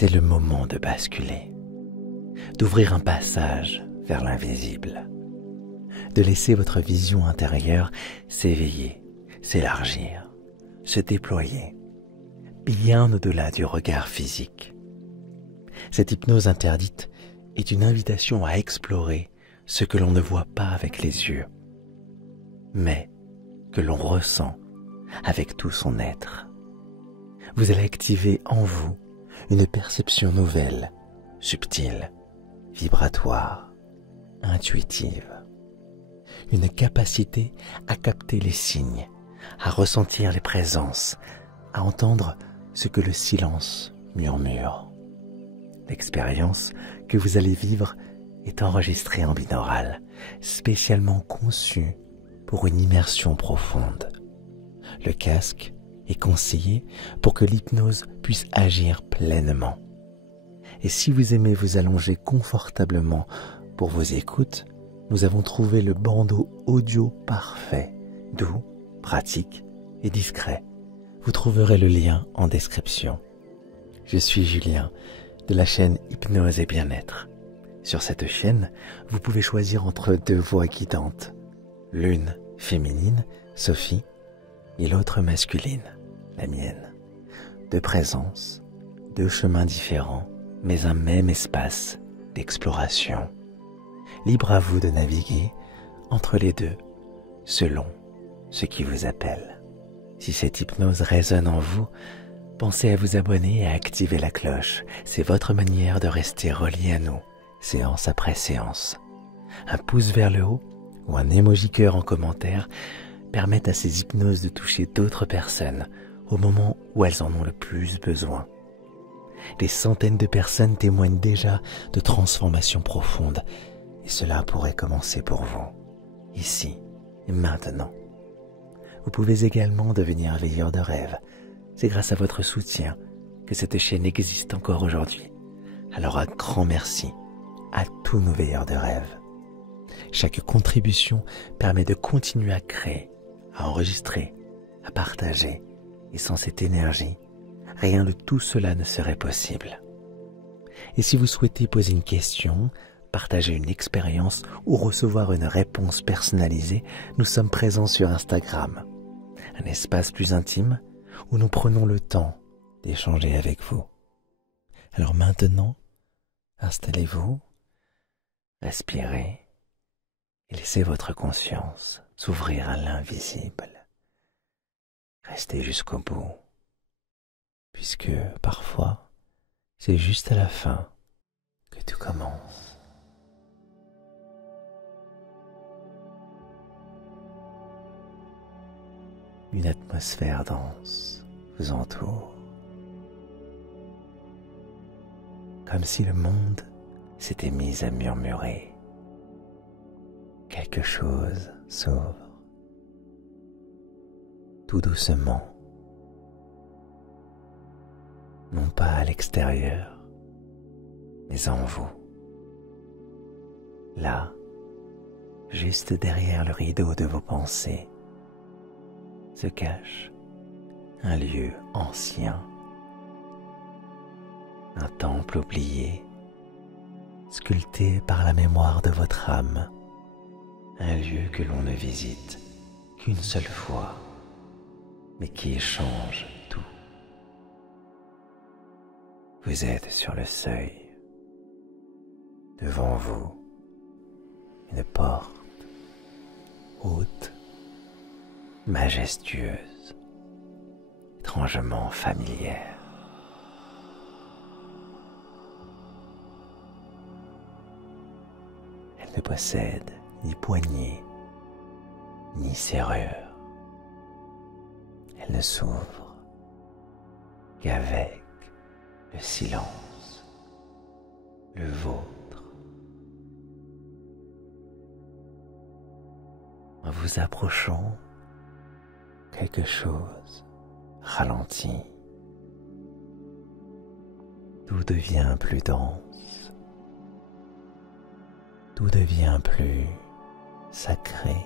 c'est le moment de basculer, d'ouvrir un passage vers l'invisible, de laisser votre vision intérieure s'éveiller, s'élargir, se déployer, bien au-delà du regard physique. Cette hypnose interdite est une invitation à explorer ce que l'on ne voit pas avec les yeux, mais que l'on ressent avec tout son être. Vous allez activer en vous une perception nouvelle, subtile, vibratoire, intuitive. Une capacité à capter les signes, à ressentir les présences, à entendre ce que le silence murmure. L'expérience que vous allez vivre est enregistrée en binaural, spécialement conçue pour une immersion profonde. Le casque est conseillé pour que l'hypnose puisse agir pleinement. Et si vous aimez vous allonger confortablement pour vos écoutes, nous avons trouvé le bandeau audio parfait, doux, pratique et discret. Vous trouverez le lien en description. Je suis Julien de la chaîne Hypnose et Bien-être. Sur cette chaîne, vous pouvez choisir entre deux voix guidantes. L'une féminine, Sophie, et l'autre masculine, la mienne. Deux présences, deux chemins différents, mais un même espace d'exploration. Libre à vous de naviguer entre les deux, selon ce qui vous appelle. Si cette hypnose résonne en vous, pensez à vous abonner et à activer la cloche. C'est votre manière de rester relié à nous, séance après séance. Un pouce vers le haut ou un emoji cœur en commentaire permettent à ces hypnoses de toucher d'autres personnes au moment où elles en ont le plus besoin. Des centaines de personnes témoignent déjà de transformations profondes et cela pourrait commencer pour vous, ici et maintenant. Vous pouvez également devenir un veilleur de rêve. C'est grâce à votre soutien que cette chaîne existe encore aujourd'hui. Alors un grand merci à tous nos veilleurs de rêve. Chaque contribution permet de continuer à créer, à enregistrer, à partager. Et sans cette énergie, rien de tout cela ne serait possible. Et si vous souhaitez poser une question, partager une expérience ou recevoir une réponse personnalisée, nous sommes présents sur Instagram, un espace plus intime où nous prenons le temps d'échanger avec vous. Alors maintenant, installez-vous, respirez et laissez votre conscience s'ouvrir à l'invisible. Restez jusqu'au bout, puisque parfois, c'est juste à la fin que tout commence. Une atmosphère dense vous entoure, comme si le monde s'était mis à murmurer. Quelque chose s'ouvre, tout doucement, non pas à l'extérieur, mais en vous. Là, juste derrière le rideau de vos pensées, se cache un lieu ancien, un temple oublié, sculpté par la mémoire de votre âme, un lieu que l'on ne visite qu'une seule fois, mais qui change tout. Vous êtes sur le seuil. Devant vous, une porte haute, majestueuse, étrangement familière. Elle ne possède ni poignée, ni serrure. Elle ne s'ouvre qu'avec le silence, le vôtre. En vous approchant, quelque chose ralentit. Tout devient plus dense. Tout devient plus sacré.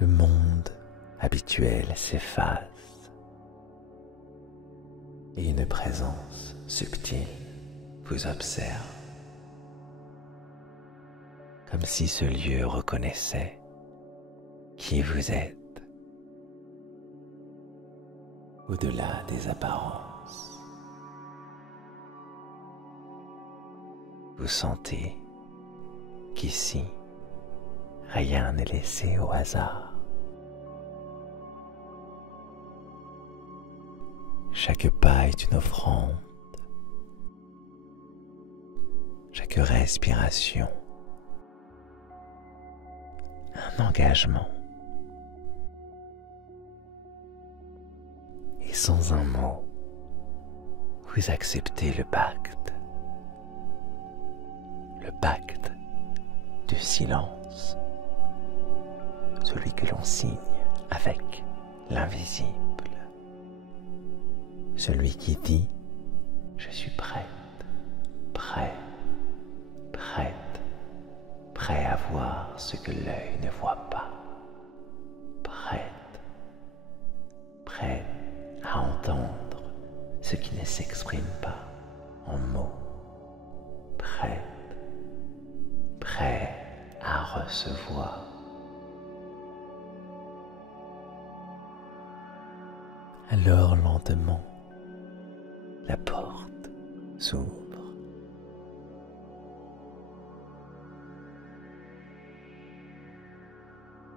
Le monde habituel s'efface et une présence subtile vous observe, comme si ce lieu reconnaissait qui vous êtes, au-delà des apparences. Vous sentez qu'ici, rien n'est laissé au hasard. Chaque pas est une offrande, chaque respiration, un engagement. Et sans un mot, vous acceptez le pacte du silence, celui que l'on signe avec l'invisible, celui qui dit « Je suis prête, prêt, prête, prêt à voir ce que l'œil ne voit pas, prête, prête à entendre ce qui ne s'exprime pas en mots, prête, prêt à recevoir. » Alors lentement, la porte s'ouvre.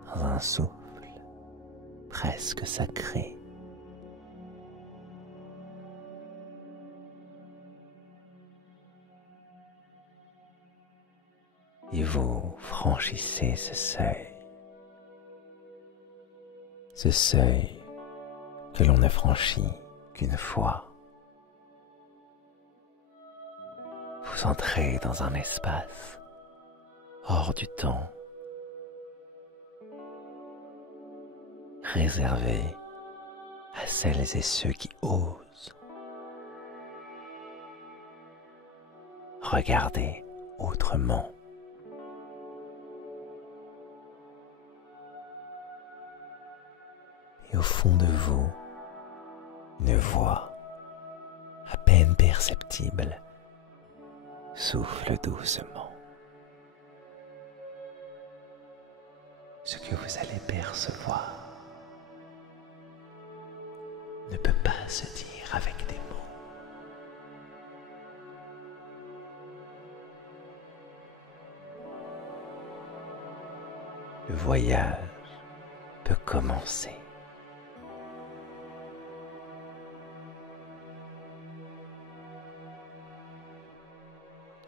Dans un souffle presque sacré, et vous franchissez ce seuil que l'on ne franchit qu'une fois. Vous entrez dans un espace hors du temps, réservé à celles et ceux qui osent regarder autrement. Et au fond de vous, une voix à peine perceptible souffle doucement. Ce que vous allez percevoir ne peut pas se dire avec des mots. Le voyage peut commencer.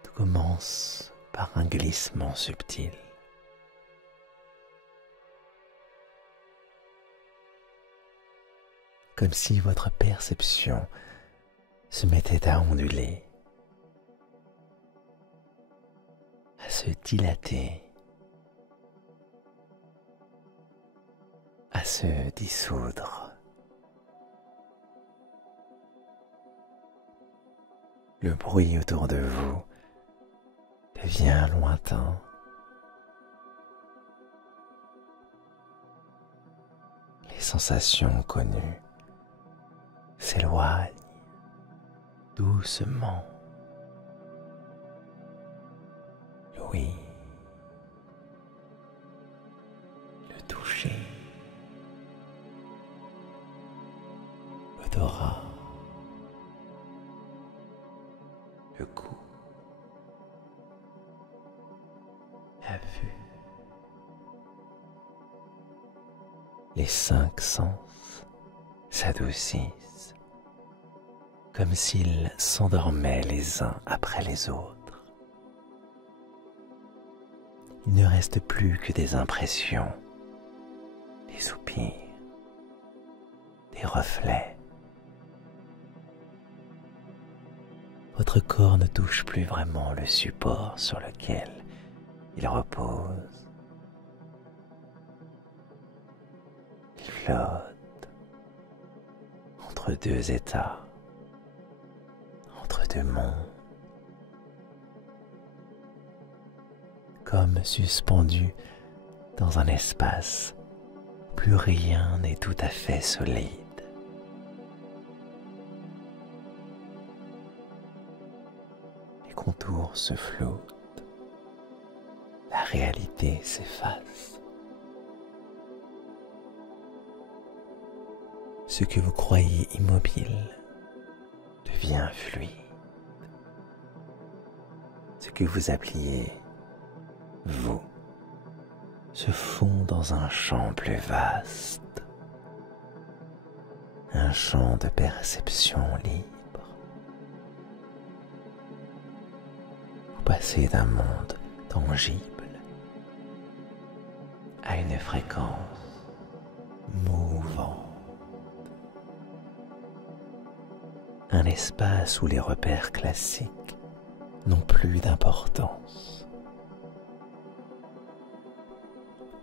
Tout commence par un glissement subtil. Comme si votre perception se mettait à onduler, à se dilater, à se dissoudre. Le bruit autour de vous devient lointain. Les sensations connues s'éloignent doucement. L'ouïe, le toucher, l'odorat, le goût, la vue. Les 5 sens s'adoucissent, comme s'ils s'endormaient les uns après les autres. Il ne reste plus que des impressions, des soupirs, des reflets. Votre corps ne touche plus vraiment le support sur lequel il repose. Il flotte entre 2 états, entre 2 mondes, comme suspendu dans un espace plus rien n'est tout à fait solide. Les contours se floutent, la réalité s'efface. Ce que vous croyez immobile devient fluide. Ce que vous appeliez vous se fond dans un champ plus vaste, un champ de perception libre. Vous passez d'un monde tangible à une fréquence mouvante. Un espace où les repères classiques n'ont plus d'importance.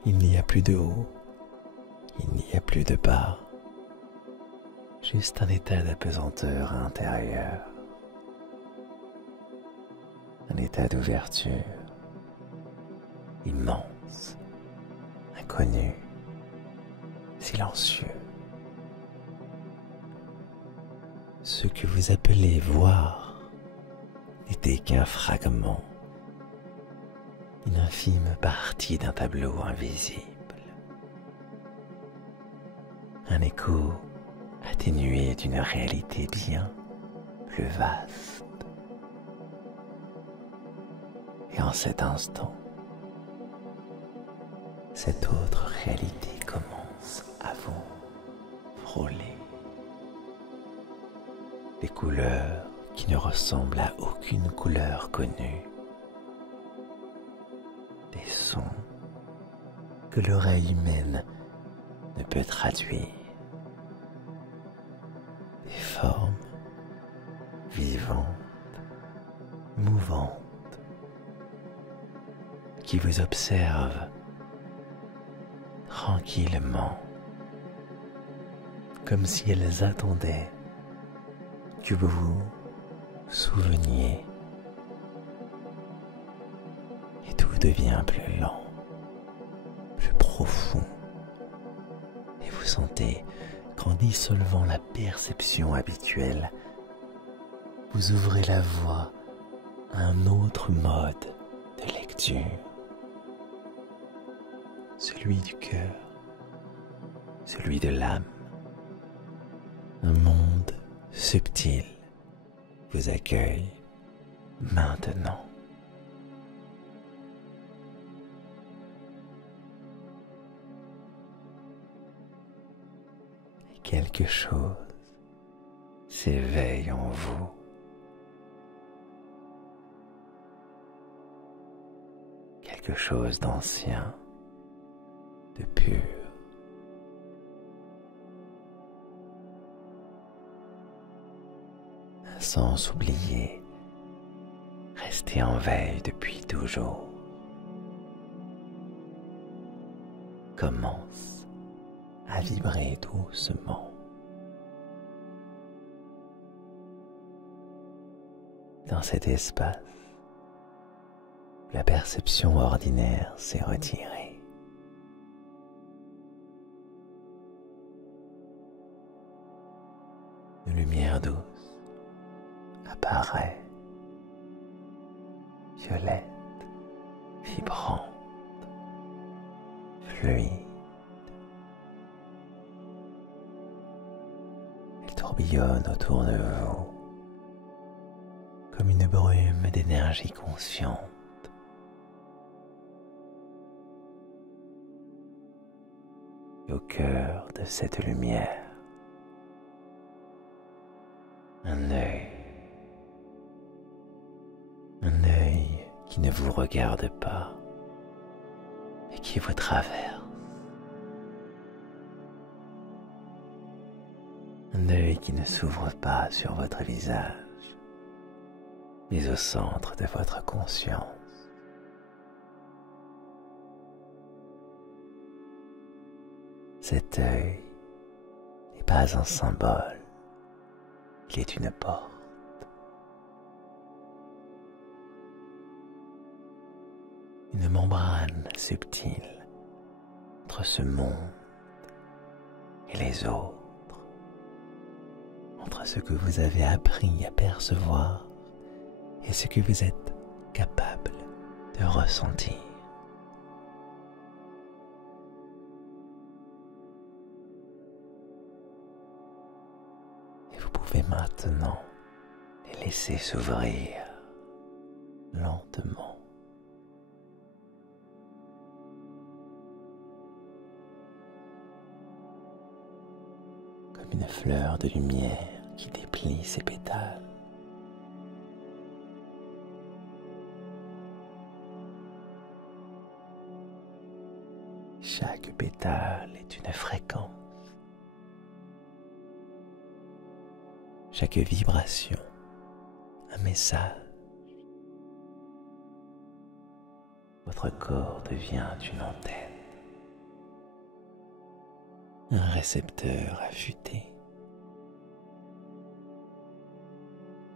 Il n'y a plus de haut, il n'y a plus de bas, juste un état d'apesanteur intérieure, un état d'ouverture immense, inconnu, silencieux. Ce que vous appelez voir n'était qu'un fragment, une infime partie d'un tableau invisible, un écho atténué d'une réalité bien plus vaste. Et en cet instant, cette autre réalité commence à vous frôler. Des couleurs qui ne ressemblent à aucune couleur connue. Des sons que l'oreille humaine ne peut traduire. Des formes vivantes, mouvantes, qui vous observent tranquillement, comme si elles attendaient que vous vous souveniez. Et tout devient plus lent, plus profond. Et vous sentez qu'en dissolvant la perception habituelle, vous ouvrez la voie à un autre mode de lecture, celui du cœur, celui de l'âme. Un monde subtil vous accueille maintenant. Et quelque chose s'éveille en vous. Quelque chose d'ancien, de pur. Un sens oublié, resté en veille depuis toujours, commence à vibrer doucement. Dans cet espace, la perception ordinaire s'est retirée. Une lumière douce apparaît, violette, vibrante, fluide. Elle tourbillonne autour de vous comme une brume d'énergie consciente. Et au cœur de cette lumière, un œil qui ne vous regarde pas et qui vous traverse. Un œil qui ne s'ouvre pas sur votre visage, mais au centre de votre conscience. Cet œil n'est pas un symbole, il est une porte. Une membrane subtile entre ce monde et les autres, entre ce que vous avez appris à percevoir et ce que vous êtes capable de ressentir. Et vous pouvez maintenant les laisser s'ouvrir lentement. Comme une fleur de lumière qui déplie ses pétales. Chaque pétale est une fréquence. Chaque vibration, un message. Votre corps devient une antenne, un récepteur affûté.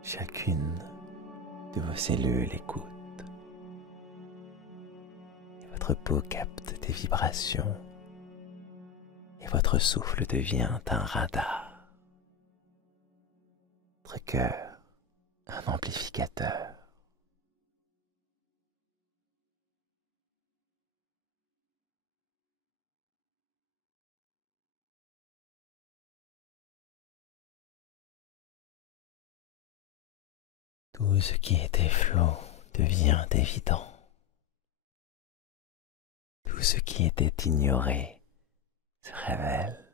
Chacune de vos cellules écoute. Et votre peau capte des vibrations. Et votre souffle devient un radar. Votre cœur, un amplificateur. Tout ce qui était flou devient évident. Tout ce qui était ignoré se révèle.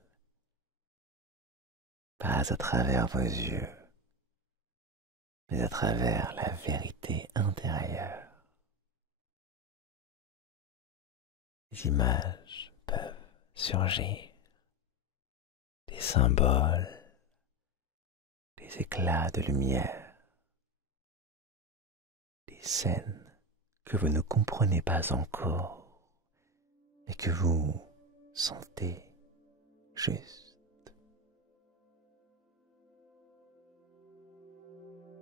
Pas à travers vos yeux, mais à travers la vérité intérieure. Les images peuvent surgir, des symboles, des éclats de lumière, des scènes que vous ne comprenez pas encore, mais que vous sentez juste.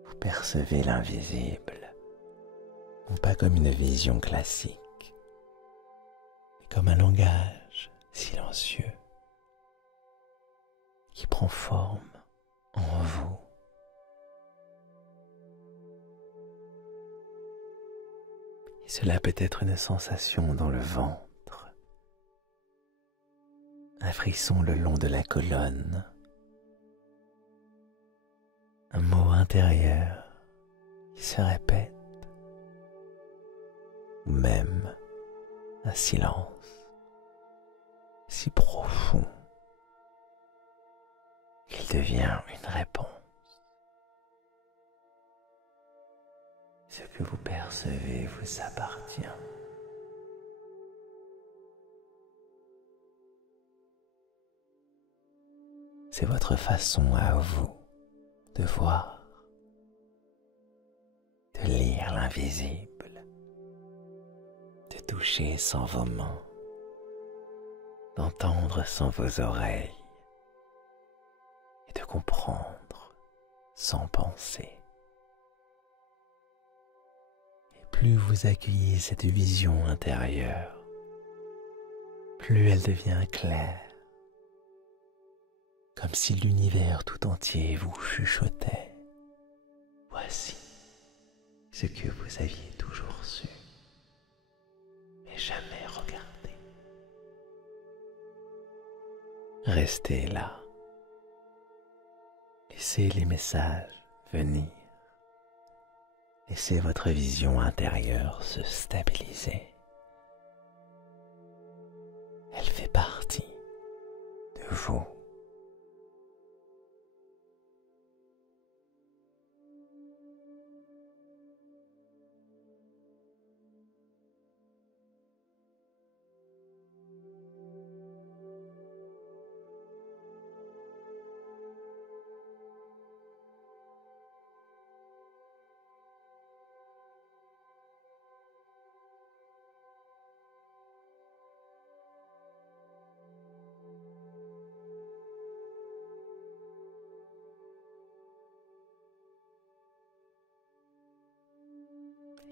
Vous percevez l'invisible, non pas comme une vision classique, mais comme un langage silencieux qui prend forme en vous. Et cela peut être une sensation dans le ventre, un frisson le long de la colonne, un mot intérieur qui se répète, ou même un silence si profond qu'il devient une réponse. Ce que vous percevez vous appartient. C'est votre façon à vous de voir, de lire l'invisible, de toucher sans vos mains, d'entendre sans vos oreilles et de comprendre sans penser. Et plus vous accueillez cette vision intérieure, plus elle devient claire, comme si l'univers tout entier vous chuchotait. Voici ce que vous aviez toujours su, mais jamais regardé. Restez là. Laissez les messages venir. Laissez votre vision intérieure se stabiliser. Elle fait partie de vous.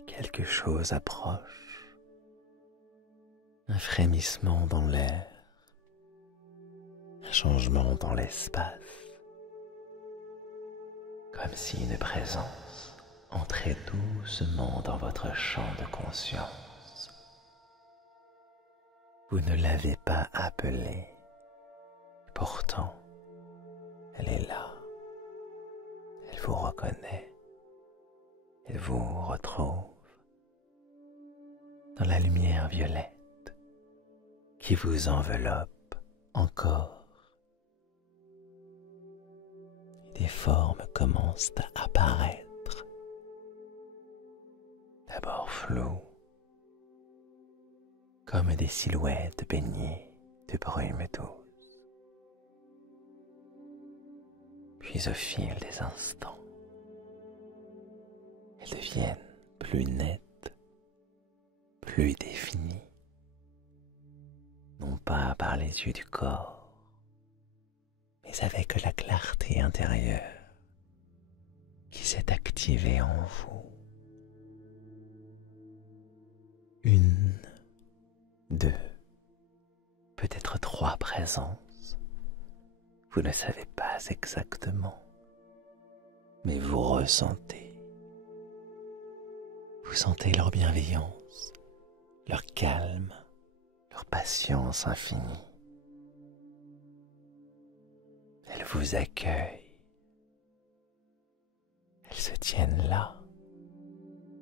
Quelque chose approche, un frémissement dans l'air, un changement dans l'espace, comme si une présence entrait doucement dans votre champ de conscience. Vous ne l'avez pas appelée, pourtant elle est là, elle vous reconnaît, elle vous retrouve dans la lumière violette qui vous enveloppe encore. Et des formes commencent à apparaître, d'abord floues, comme des silhouettes baignées de brume douce. Puis au fil des instants, elles deviennent plus nettes, plus définies, non pas par les yeux du corps, mais avec la clarté intérieure qui s'est activée en vous. Une, deux, peut-être trois présences. Vous ne savez pas exactement, mais vous ressentez. Vous sentez leur bienveillance, leur calme, leur patience infinie. Elles vous accueillent. Elles se tiennent là,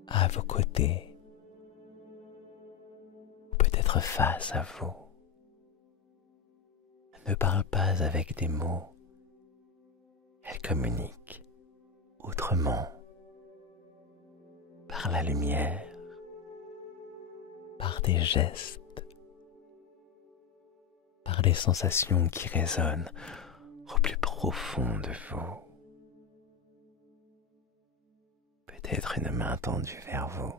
à vos côtés, ou peut-être face à vous. Elles ne parlent pas avec des mots. Elles communiquent autrement, par la lumière, par des gestes, par des sensations qui résonnent au plus profond de vous. Peut-être une main tendue vers vous,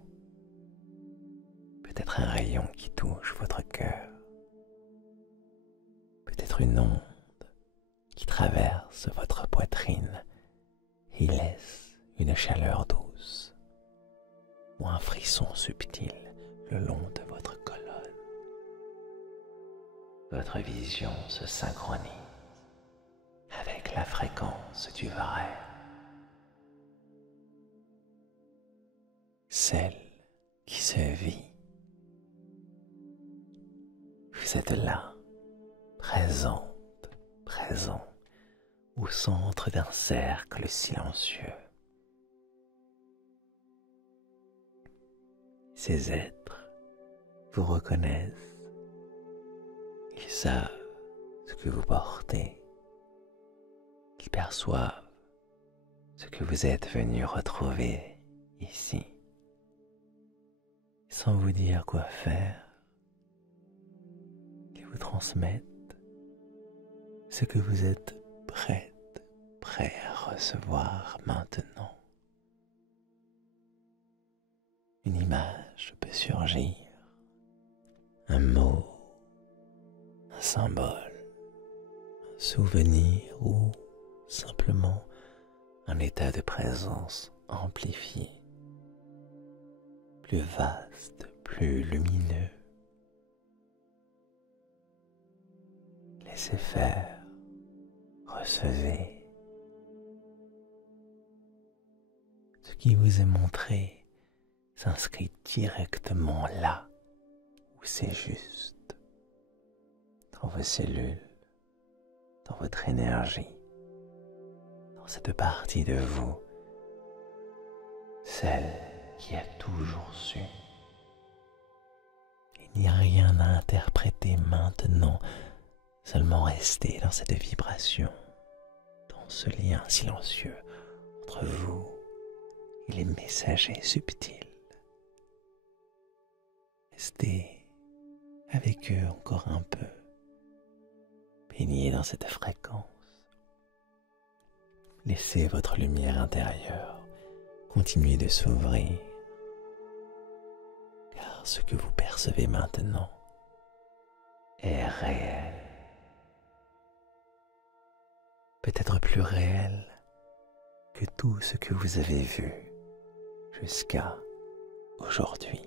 peut-être un rayon qui touche votre cœur, peut-être une onde qui traverse votre poitrine et y laisse une chaleur douce, ou un frisson subtil le long de votre colonne. Votre vision se synchronise avec la fréquence du vrai, celle qui se vit. Vous êtes là, présente, présent, au centre d'un cercle silencieux. Ces êtres vous reconnaissent, ils savent ce que vous portez, ils perçoivent ce que vous êtes venu retrouver ici, sans vous dire quoi faire. Ils vous transmettent ce que vous êtes prêt à recevoir maintenant. Une image peut surgir, un mot, un symbole, un souvenir ou simplement un état de présence amplifié, plus vaste, plus lumineux. Laissez faire, recevez. Ce qui vous est montré s'inscrit directement là où c'est juste, dans vos cellules, dans votre énergie, dans cette partie de vous, celle qui a toujours su. Il n'y a rien à interpréter maintenant, seulement rester dans cette vibration, dans ce lien silencieux entre vous et les messagers subtils. Restez avec eux encore un peu, baignez dans cette fréquence. Laissez votre lumière intérieure continuer de s'ouvrir, car ce que vous percevez maintenant est réel. Peut-être plus réel que tout ce que vous avez vu jusqu'à aujourd'hui.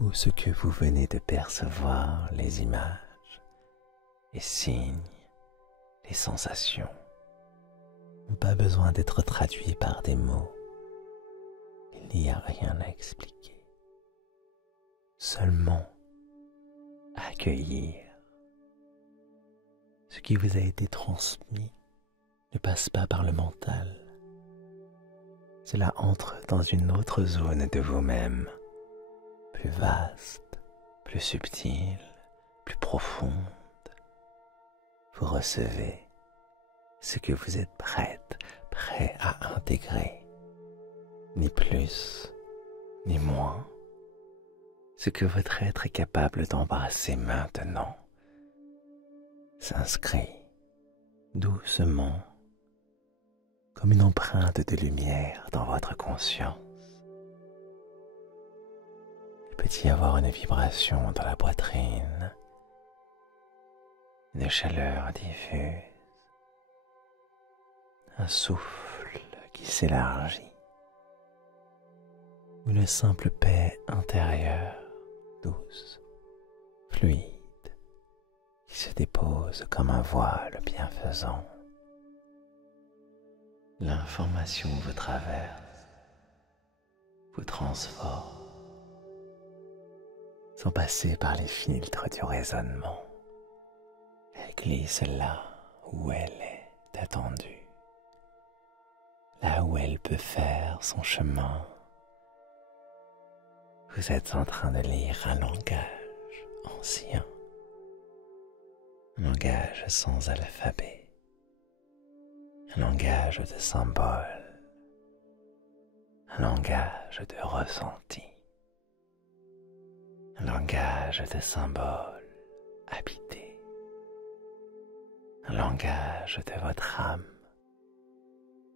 Tout ce que vous venez de percevoir, les images, les signes, les sensations, n'ont pas besoin d'être traduits par des mots. Il n'y a rien à expliquer. Seulement accueillir. Ce qui vous a été transmis ne passe pas par le mental. Cela entre dans une autre zone de vous-même, plus vaste, plus subtile, plus profonde. Vous recevez ce que vous êtes prêt à intégrer, ni plus, ni moins. Ce que votre être est capable d'embrasser maintenant s'inscrit doucement comme une empreinte de lumière dans votre conscience. Il peut y avoir une vibration dans la poitrine, une chaleur diffuse, un souffle qui s'élargit, ou une simple paix intérieure, douce, fluide, qui se dépose comme un voile bienfaisant. L'information vous traverse, vous transforme, sans passer par les filtres du raisonnement. Elle glisse là où elle est attendue, là où elle peut faire son chemin. Vous êtes en train de lire un langage ancien, un langage sans alphabet, un langage de symboles, un langage de ressenti, un langage de symboles habités, un langage de votre âme,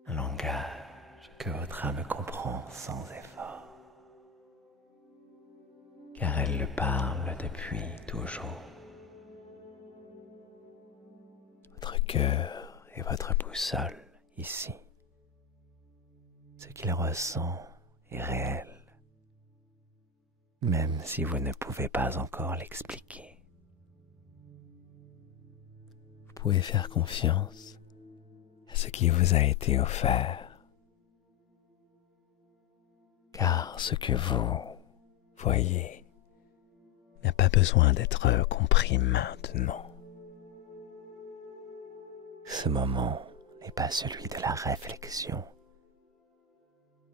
un langage que votre âme comprend sans effort, car elle le parle depuis toujours. Votre cœur et votre boussole ici. Ce qu'il ressent est réel, même si vous ne pouvez pas encore l'expliquer. Vous pouvez faire confiance à ce qui vous a été offert, car ce que vous voyez n'a pas besoin d'être compris maintenant. Ce moment n'est pas celui de la réflexion,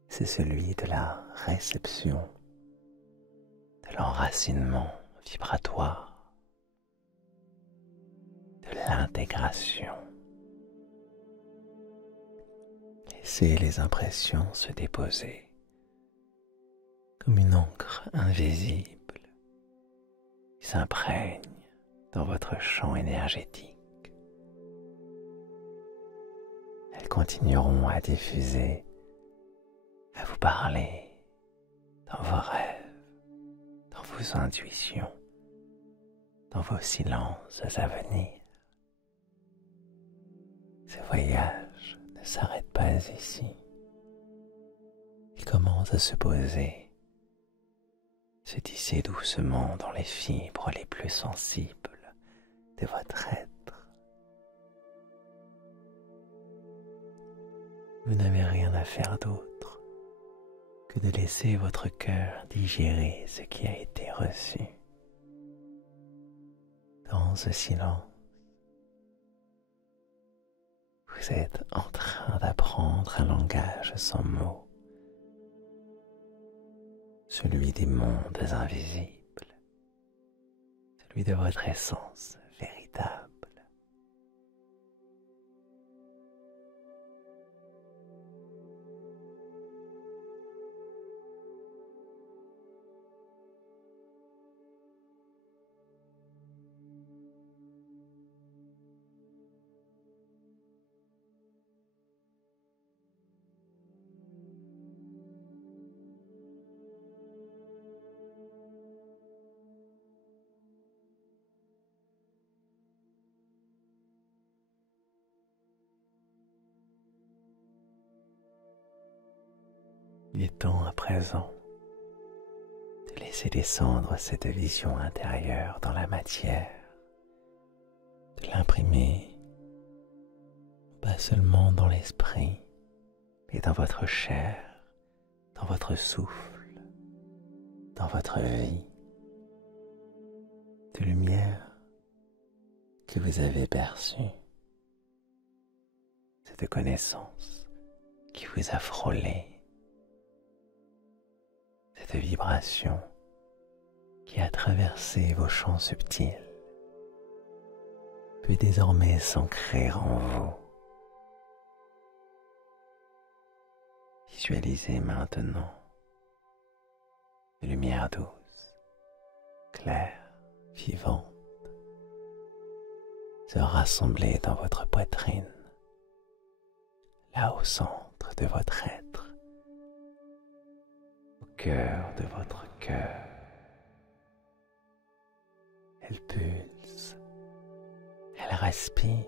c'est celui de la réception, de l'enracinement vibratoire, de l'intégration. Laissez les impressions se déposer comme une encre invisible qui s'imprègne dans votre champ énergétique. Elles continueront à diffuser, à vous parler dans vos rêves, dans vos intuitions, dans vos silences à venir. Ce voyage ne s'arrête pas ici. Il commence à se poser, se tisser doucement dans les fibres les plus sensibles de votre être. Vous n'avez rien à faire d'autre que de laisser votre cœur digérer ce qui a été reçu. Dans ce silence, vous êtes en train d'apprendre un langage sans mots, celui des mondes invisibles, celui de votre essence véritable. Il est temps à présent de Laissez descendre cette vision intérieure dans la matière, de l'imprimer, pas seulement dans l'esprit, mais dans votre chair, dans votre souffle, dans votre vie, de lumière que vous avez perçue, cette connaissance qui vous a frôlé, cette vibration qui a traversé vos champs subtils peut désormais s'ancrer en vous. Visualisez maintenant une lumière douce, claire, vivante, se rassembler dans votre poitrine, là au centre de votre être, au cœur de votre cœur. Elle pulse, elle respire,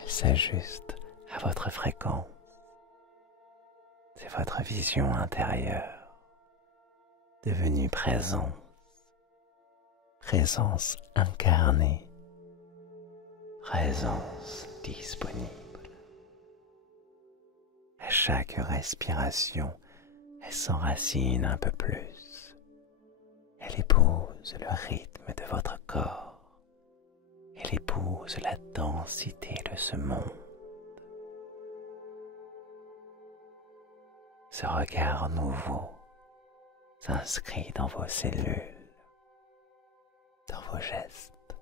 elle s'ajuste à votre fréquence. C'est votre vision intérieure, devenue présence, présence incarnée, présence disponible. À chaque respiration, elle s'enracine un peu plus. Elle épouse le rythme de votre corps. Elle épouse la densité de ce monde. Ce regard nouveau s'inscrit dans vos cellules, dans vos gestes,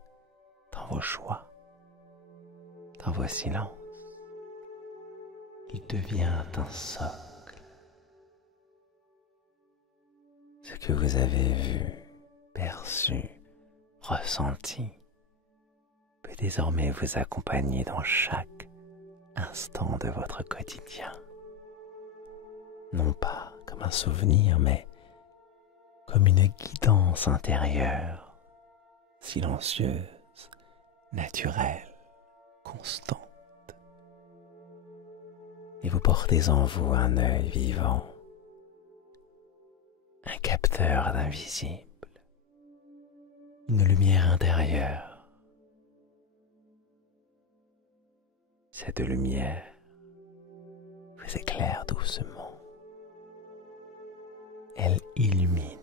dans vos choix, dans vos silences. Il devient un socle. Ce que vous avez vu, perçu, ressenti peut désormais vous accompagner dans chaque instant de votre quotidien. Non pas comme un souvenir, mais comme une guidance intérieure, silencieuse, naturelle, constante. Et vous portez en vous un œil vivant, un capteur d'invisible, une lumière intérieure. Cette lumière vous éclaire doucement. Elle illumine.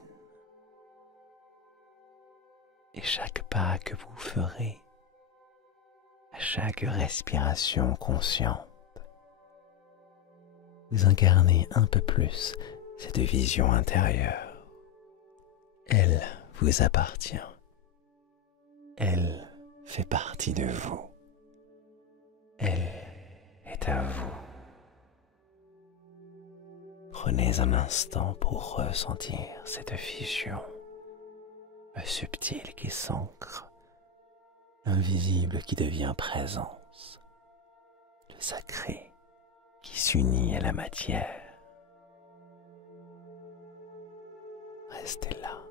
Et chaque pas que vous ferez, à chaque respiration consciente, vous incarnez un peu plus cette vision intérieure. Elle vous appartient. Elle fait partie de vous. Elle est à vous. Prenez un instant pour ressentir cette fusion, le subtil qui s'ancre, l'invisible qui devient présence, le sacré qui s'unit à la matière. Restez là,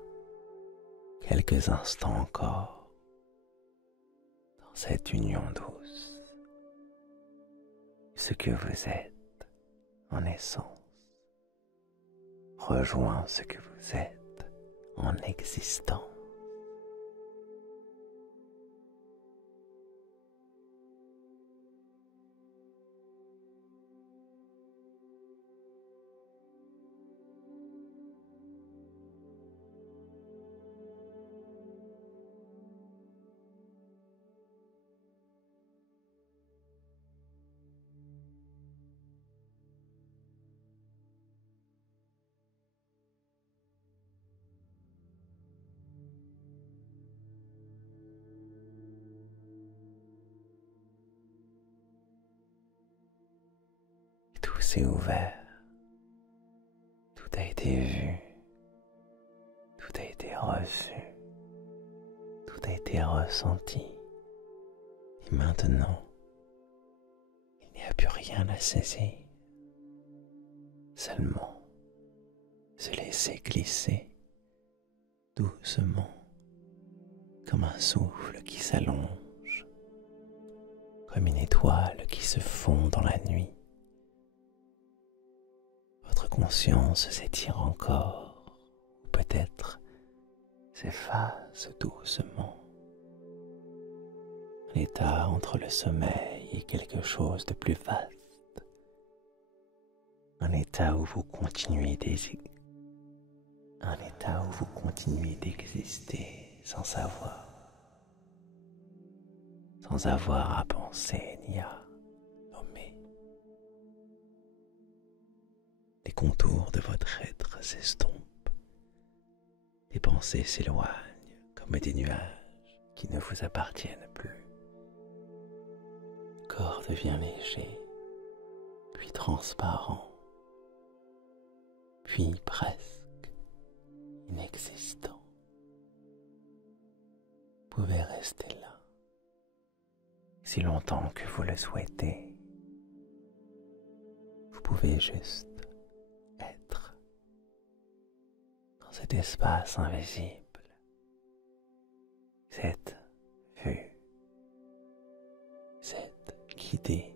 quelques instants encore, dans cette union douce, ce que vous êtes en essence rejoint ce que vous êtes en existant. Tout s'est ouvert, tout a été vu, tout a été reçu, tout a été ressenti. Et maintenant, il n'y a plus rien à saisir, seulement se laisser glisser doucement comme un souffle qui s'allonge, comme une étoile qui se fond dans la nuit. Votre conscience s'étire encore, ou peut-être être s'efface doucement. Un état entre le sommeil et quelque chose de plus vaste. Un état où vous continuez d'exister sans avoir à penser ni à nommer. Les contours de votre être s'estompent. Les pensées s'éloignent comme des nuages qui ne vous appartiennent plus. Le corps devient léger, puis transparent, puis presque inexistant. Vous pouvez rester là, si longtemps que vous le souhaitez. Vous pouvez juste être dans cet espace invisible. Vous êtes vu, vous êtes guidé,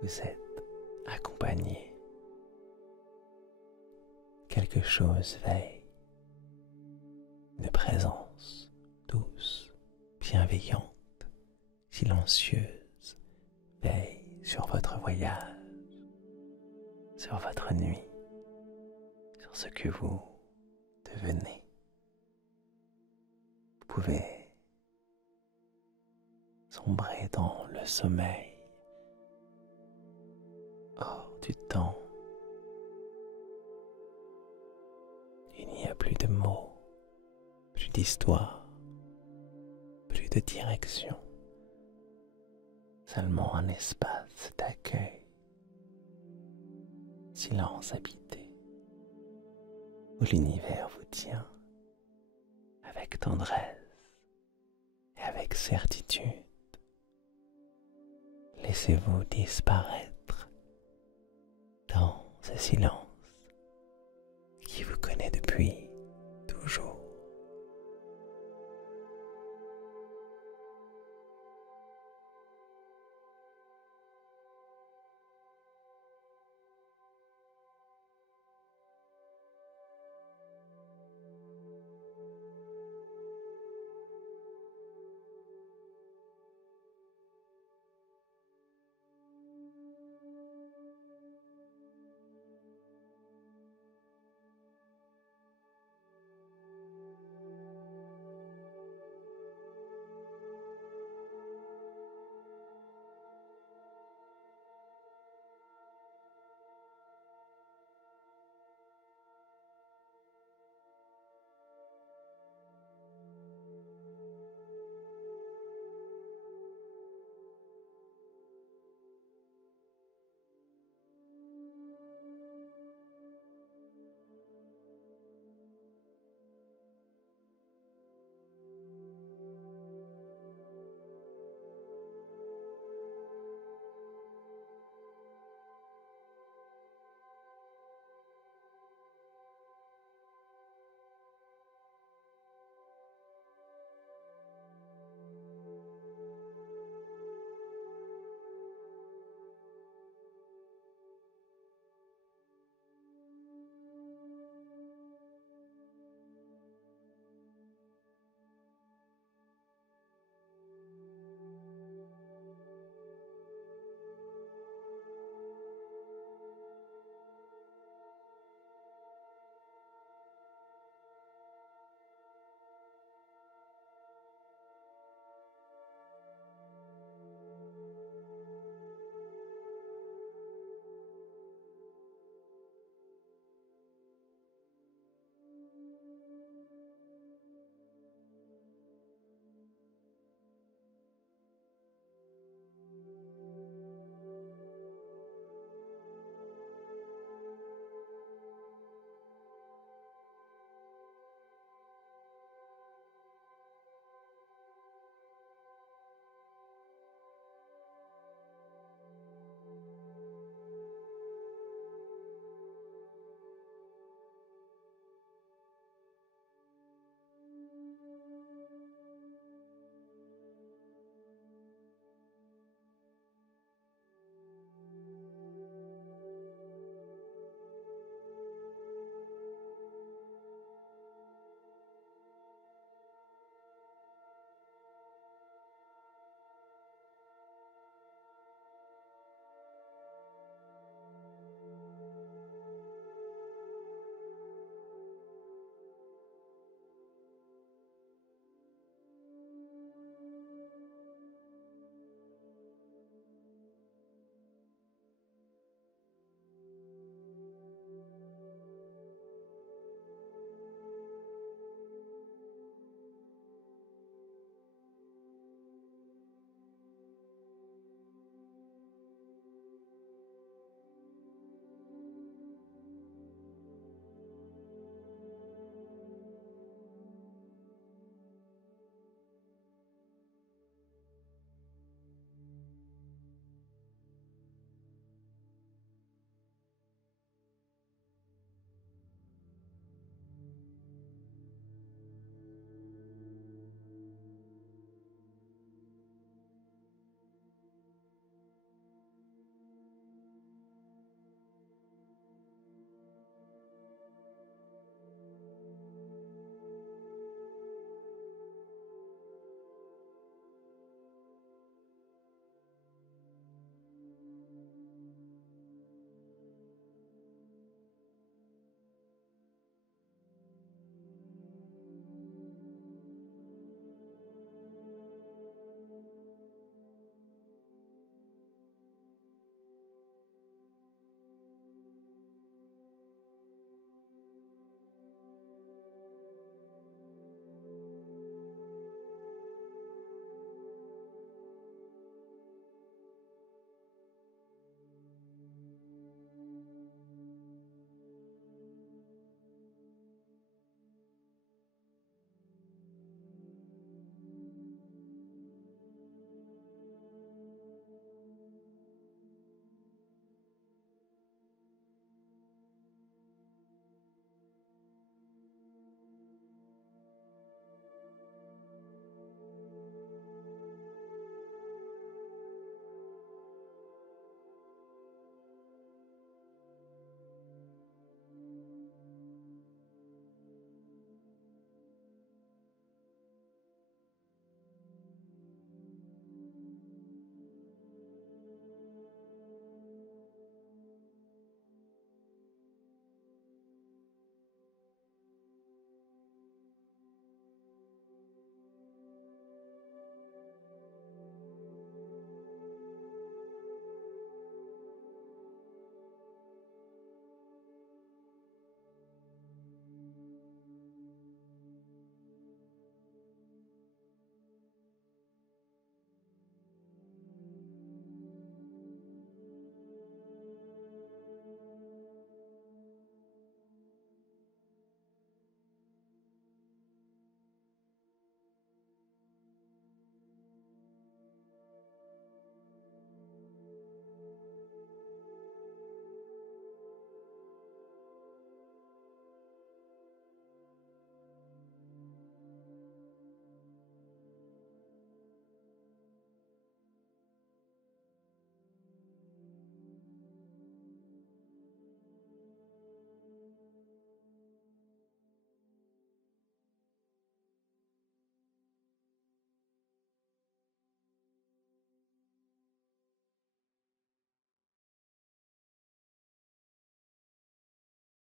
vous êtes accompagné. Quelque chose veille, une présence douce, bienveillante, silencieuse, veille sur votre voyage, sur votre nuit, sur ce que vous devenez. Vous pouvez sombrer dans le sommeil, hors du temps. Il n'y a plus de mots, plus d'histoire, plus de direction, seulement un espace d'accueil, silence habité, où l'univers vous tient avec tendresse et avec certitude. Laissez-vous disparaître dans ce silence.